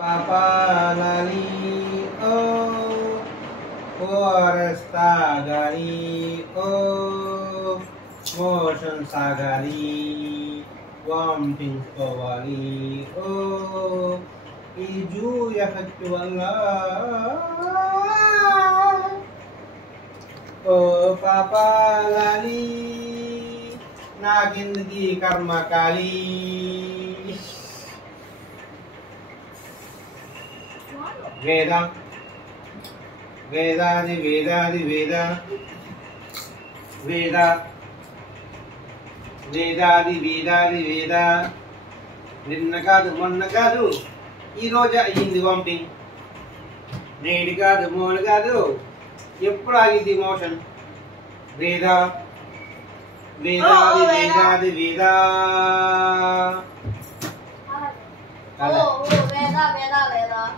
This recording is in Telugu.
Papa lali oh, foresta gali oh, motion sagali, wanting kawali oh, iju yakatwala oh, Papa lali, nagindgi karma kali. Veda, Vedadi Vedadi Veda, Veda, Vedadi Vedadi Veda. నిన్న కాదు మొన్న కాదు ఈ రోజు అయ్యింది వామిటింగ్. నేడు కాదు మొన్న కాదు ఎప్పుడు ఆగింది మోషన్. వేదా వేదాది వేదాది వేదా. వేదా వేదా వేదా